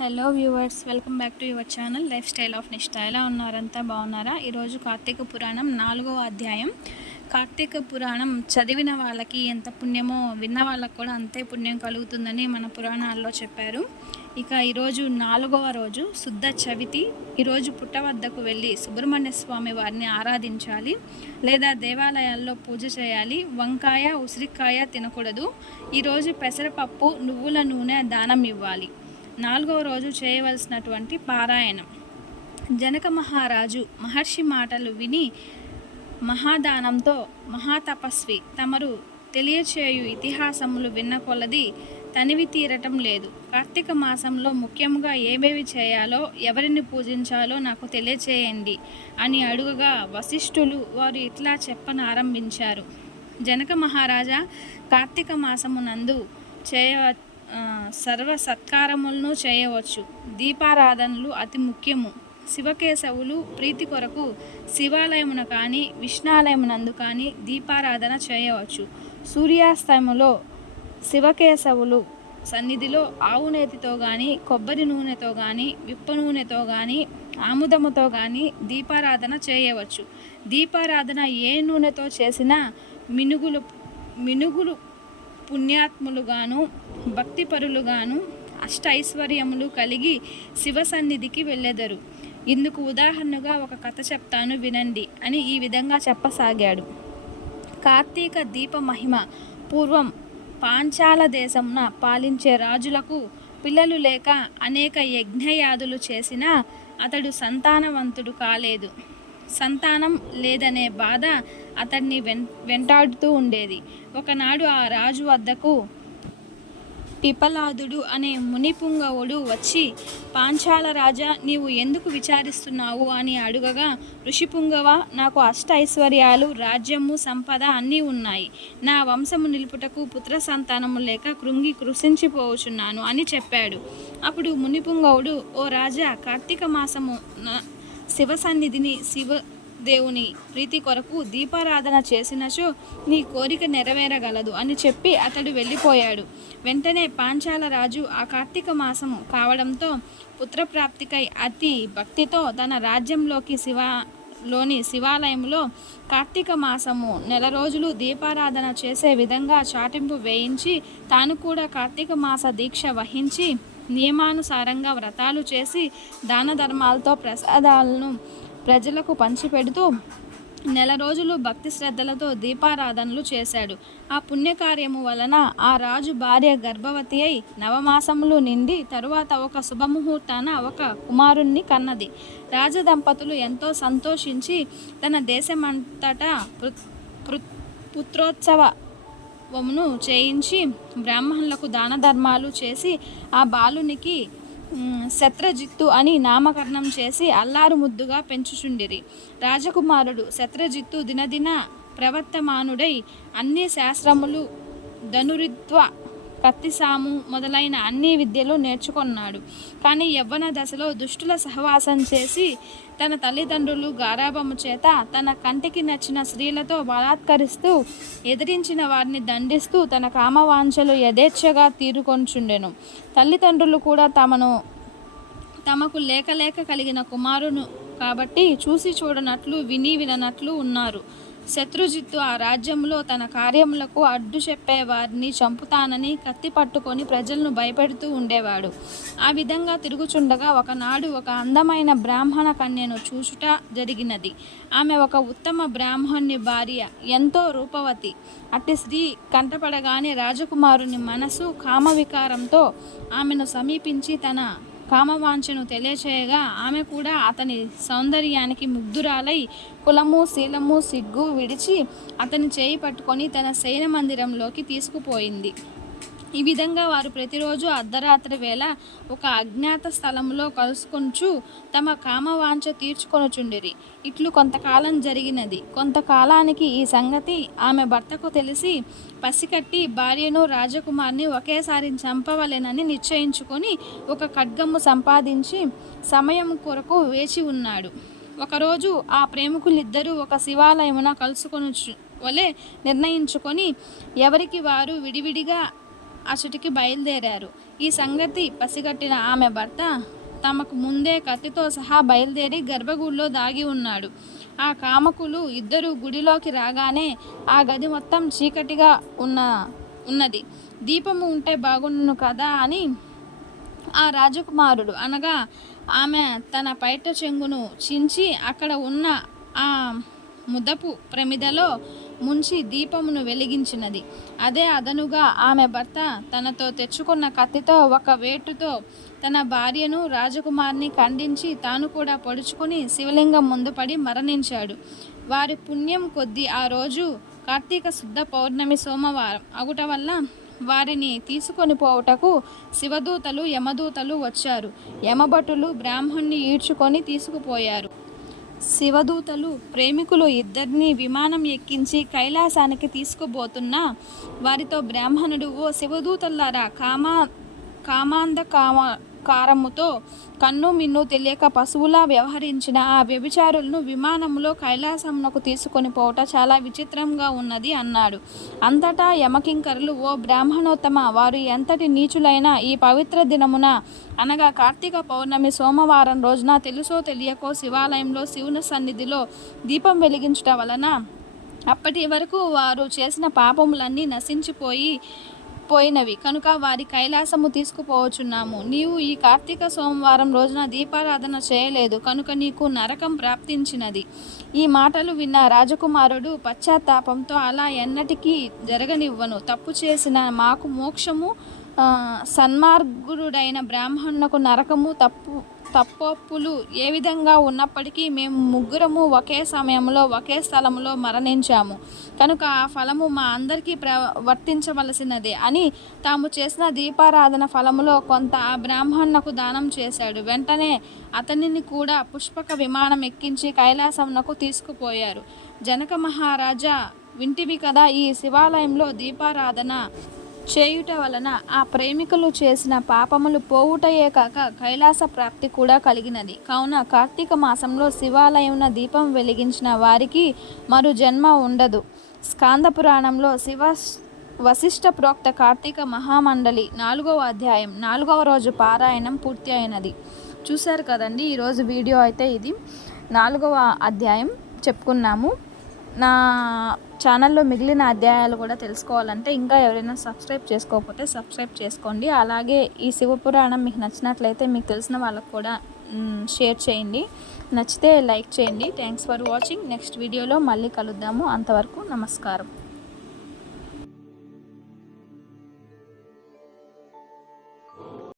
Hello viewers, welcome back to your channel life style of నిష్ఠ. ఎలా ఉన్నారంతా బాగున్నారా? ఈరోజు కార్తీక పురాణం 4వ అధ్యాయం. కార్తీక పురాణం చదివిన వాళ్ళకి ఎంత పుణ్యమో విన్న వాళ్ళకు కూడా అంతే పుణ్యం కలుగుతుందని మన పురాణాల్లో చెప్పారు. ఇక ఈరోజు 4వ రోజు శుద్ధ చవితి. ఈరోజు పుట్ట వద్దకు వెళ్ళి సుబ్రహ్మణ్య స్వామి వారిని ఆరాధించాలి లేదా దేవాలయాల్లో పూజ చేయాలి. వంకాయ ఉసిరికాయ తినకూడదు. ఈరోజు పెసరపప్పు నువ్వుల నూనె దానం ఇవ్వాలి. 4వ రోజు చేయవలసినటువంటి పారాయణం. జనక మహారాజు మహర్షి మాటలు విని మహాదానంతో మహాతపస్వి తమరు తెలియచేయు ఇతిహాసములు విన్న కొలది తనివి తీరటం లేదు. కార్తీక మాసంలో ముఖ్యంగా ఏమేవి చేయాలో, ఎవరిని పూజించాలో నాకు తెలియచేయండి అని అడుగగా వశిష్ఠులు వారు ఇట్లా చెప్పనారంభించారు. జనక మహారాజా, కార్తీక మాసమునందు సర్వ సత్కారములను చేయవచ్చు. దీపారాధనలు అతి ముఖ్యము. శివకేశవులు ప్రీతి కొరకు శివాలయమున కానీ విష్ణాలయమునందు కానీ దీపారాధన చేయవచ్చు. సూర్యాస్తమయంలో శివకేశవులు సన్నిధిలో ఆవు నేతితో కానీ కొబ్బరి నూనెతో కానీ విప్ప నూనెతో కానీ ఆముదముతో కానీ దీపారాధన చేయవచ్చు. దీపారాధన ఏ నూనెతో చేసినా మినుగులు పుణ్యాత్ములుగాను భక్తిపరులుగాను ఐశ్వర్యములు కలిగి శివ సన్నిధికి వెళ్ళెదరు. ఇందుకు ఉదాహరణగా ఒక కథ చెప్తాను వినండి అని ఈ విధంగా చెప్పసాగాడు. కార్తీక దీప మహిమ. పూర్వం పాంచాల దేశమున పాలించే రాజులకు పిల్లలు లేక అనేక యజ్ఞయాదులు చేసినా అతడు సంతానవంతుడు కాలేదు. సంతానం లేదనే బాధ అతన్ని వెంటాడుతూ ఉండేది. ఒకనాడు ఆ రాజు వద్దకు పిపలాదుడు అనే మునిపుంగవుడు వచ్చి, పాంచాల రాజా, నీవు ఎందుకు విచారిస్తున్నావు అని అడుగగా, ఋషిపుంగవ, నాకు ఐశ్వర్యాలు రాజ్యము సంపద అన్నీ ఉన్నాయి. నా వంశము నిలుపుటకు పుత్ర సంతానము లేక కృషించిపోవచ్చున్నాను అని చెప్పాడు. అప్పుడు మునిపుంగవుడు, ఓ రాజా, కార్తీక మాసము శివ సన్నిధిని శివదేవుని ప్రీతి కొరకు దీపారాధన చేసినచో నీ కోరిక నెరవేరగలదు అని చెప్పి అతడు వెళ్ళిపోయాడు. వెంటనే పాంచాల రాజు ఆ కార్తీక మాసము కావడంతో పుత్రప్రాప్తికై అతి భక్తితో తన రాజ్యంలోకి శివాలయంలో కార్తీక మాసము 4 రోజులు దీపారాధన చేసే విధంగా చాటింపు వేయించి తాను కూడా కార్తీక మాస దీక్ష వహించి నియమానుసారంగా వ్రతాలు చేసి దాన ధర్మాలతో ప్రసాదాలను ప్రజలకు పంచిపెడుతూ 4 రోజులు భక్తి శ్రద్ధలతో దీపారాధనలు చేశాడు. ఆ పుణ్యకార్యము వలన ఆ రాజు భార్య గర్భవతి అయి 9 మాసములు నిండి తరువాత ఒక శుభముహూర్తాన ఒక కుమారుణ్ణి కన్నది. రాజదంపతులు ఎంతో సంతోషించి తన దేశమంతటా పుత్రోత్సవమును చేయించి బ్రాహ్మణులకు దాన ధర్మాలు చేసి ఆ బాలునికి శత్రజిత్తు అని నామకరణం చేసి అల్లారు ముద్దుగా పెంచుచుండిరి. రాజకుమారుడు శత్రజిత్తు దినదిన ప్రవర్తమానుడై అన్ని శాస్త్రములు, ధనురిత్వ, కత్తిసాము మొదలైన అన్ని విద్యలు నేర్చుకున్నాడు. కానీ యవ్వన దశలో దుష్టుల సహవాసం చేసి తన తల్లిదండ్రులు గారాబము చేత తన కంటికి నచ్చిన స్త్రీలతో బలాత్కరిస్తూ ఎదిరించిన వారిని దండిస్తూ తన కామవాంఛలు యథేచ్ఛగా తీరుకొంచుండెను. తల్లిదండ్రులు కూడా తమకు లేక కలిగిన కుమారును కాబట్టి చూసి చూడనట్లు విని విననట్లు ఉన్నారు. శత్రుజిత్తు ఆ రాజ్యంలో తన కార్యములకు అడ్డు చెప్పే వారిని చంపుతానని కత్తి పట్టుకొని ప్రజలను భయపెడుతూ ఉండేవాడు. ఆ విధంగా తిరుగుచుండగా ఒకనాడు ఒక అందమైన బ్రాహ్మణ కన్యను చూచుట జరిగినది. ఆమె ఒక ఉత్తమ బ్రాహ్మణుని భార్య, ఎంతో రూపవతి. అట్టి స్త్రీ కంటపడగానే రాజకుమారుని మనసు కామవికారంతో ఆమెను సమీపించి తన కామవాంఛను తెలియచేయగా ఆమె కూడా అతని సౌందర్యానికి ముగ్ధురాలై కులము శీలము సిగ్గు విడిచి అతని చేయి పట్టుకొని తన శయన మందిరంలోకి తీసుకుపోయింది. ఈ విధంగా వారు ప్రతిరోజు అర్ధరాత్రి వేళ ఒక అజ్ఞాత స్థలంలో కలుసుకొనుచు తమ కామవాంఛ తీర్చుకొనుచుండిరి. ఇట్లు కొంతకాలం జరిగినది. కొంతకాలానికి ఈ సంగతి ఆమె భర్తకు తెలిసి పసికట్టి భార్యను రాజకుమార్ని ఒకేసారి చంపవలెనని నిశ్చయించుకొని ఒక ఖడ్గము సంపాదించి సమయం కొరకు వేచి ఉన్నాడు. ఒకరోజు ఆ ప్రేమికులిద్దరూ ఒక శివాలయమున కలుసుకొనుచు వలె నిర్ణయించుకొని ఎవరికి వారు విడివిడిగా అచటికి బయలుదేరారు. ఈ సంగతి పసిగట్టిన ఆమె భర్త తమకు ముందే కత్తితో సహా బయలుదేరి గర్భగుడిలో దాగి ఉన్నాడు. ఆ కామకులు ఇద్దరు గుడిలోకి రాగానే ఆ గది మొత్తం చీకటిగా ఉన్నది. దీపము ఉంటే బాగుండును కదా అని ఆ రాజకుమారుడు అనగా ఆమె తన పైట చెంగును చించి అక్కడ ఉన్న ఆ ముదపు ప్రమిదలో ముంచి దీపమును వెలిగించినది. అదే అదనుగా ఆమె భర్త తనతో తెచ్చుకున్న కత్తితో ఒక వేటుతో తన భార్యను రాజకుమారిని ఖండించి తాను కూడా పొడుచుకొని శివలింగం ముందు పడి మరణించాడు. వారి పుణ్యం కొద్దీ ఆ రోజు కార్తీక శుద్ధ పౌర్ణమి సోమవారం అగుట వల్ల వారిని తీసుకొని పోవుటకు శివదూతలు యమదూతలు వచ్చారు. యమభటులు బ్రాహ్మణ్ణి ఈడ్చుకొని తీసుకుపోయారు. శివదూతలు ప్రేమికులు ఇద్దరిని విమానం ఎక్కించి కైలాసానికి తీసుకుపోతున్న వారితో బ్రాహ్మణుడు, ఓ శివదూతలారా, కామాంధకారముతో కన్ను మిన్ను తెలియక పశువులా వ్యవహరించిన ఆ వ్యభిచారులను విమానంలో కైలాసమునకు తీసుకొని పోవట చాలా విచిత్రంగా ఉన్నది అన్నాడు. అంతటా యమకింకరులు, ఓ బ్రాహ్మణోత్తమ, వారు ఎంతటి నీచులైనా ఈ పవిత్ర దినమున అనగా కార్తీక పౌర్ణమి సోమవారం రోజున తెలుసో తెలియకో శివాలయంలో శివుని సన్నిధిలో దీపం వెలిగించుట వలన అప్పటి వరకు వారు చేసిన పాపములన్నీ నశించిపోయినవి కనుక వారి కైలాసము తీసుకుపోవచ్చున్నాము. నీవు ఈ కార్తీక సోమవారం రోజున దీపారాధన చేయలేదు కనుక నీకు నరకం ప్రాప్తించినది. ఈ మాటలు విన్న రాజకుమారుడు పశ్చాత్తాపంతో, అలా ఎన్నటికీ జరగనివ్వను. తప్పు చేసిన మాకు మోక్షము, సన్మార్గుడైన బ్రాహ్మణునకు నరకము, తప్పొప్పులు ఏ విధంగా ఉన్నప్పటికీ మేము ముగ్గురము ఒకే సమయంలో ఒకే స్థలంలో మరణించాము కనుక ఆ ఫలము మా అందరికీ వర్తించవలసినదే అని తాము చేసిన దీపారాధన ఫలములో కొంత ఆ బ్రాహ్మణునకు దానం చేశాడు. వెంటనే అతనిని కూడా పుష్పక విమానం ఎక్కించి కైలాసమునకు తీసుకుపోయారు. జనక మహారాజా, వింటివి కదా, ఈ శివాలయంలో దీపారాధన చేయుట వలన ఆ ప్రేమికులు చేసిన పాపములు పోవుటయే కాక కైలాస ప్రాప్తి కూడా కలిగినది. కావున కార్తీక మాసంలో శివాలయమున దీపం వెలిగించిన వారికి మరు జన్మ ఉండదు. స్కాంద పురాణంలో వశిష్ఠ ప్రోక్త కార్తీక మహామండలి 4వ అధ్యాయం 4వ రోజు పారాయణం పూర్తి అయినది. చూశారు కదండి, ఈరోజు వీడియో అయితే ఇది 4వ అధ్యాయం చెప్పుకున్నాము. నా ఛానల్లో మిగిలిన అధ్యాయాలు కూడా తెలుసుకోవాలంటే ఇంకా ఎవరైనా సబ్స్క్రైబ్ చేసుకోకపోతే సబ్స్క్రైబ్ చేసుకోండి. అలాగే ఈ శివపురాణం మీకు నచ్చినట్లయితే మీకు తెలిసిన వాళ్ళకు కూడా షేర్ చేయండి. నచ్చితే లైక్ చేయండి. Thanks for watching. నెక్స్ట్ వీడియోలో మళ్ళీ కలుద్దాము. అంతవరకు నమస్కారం.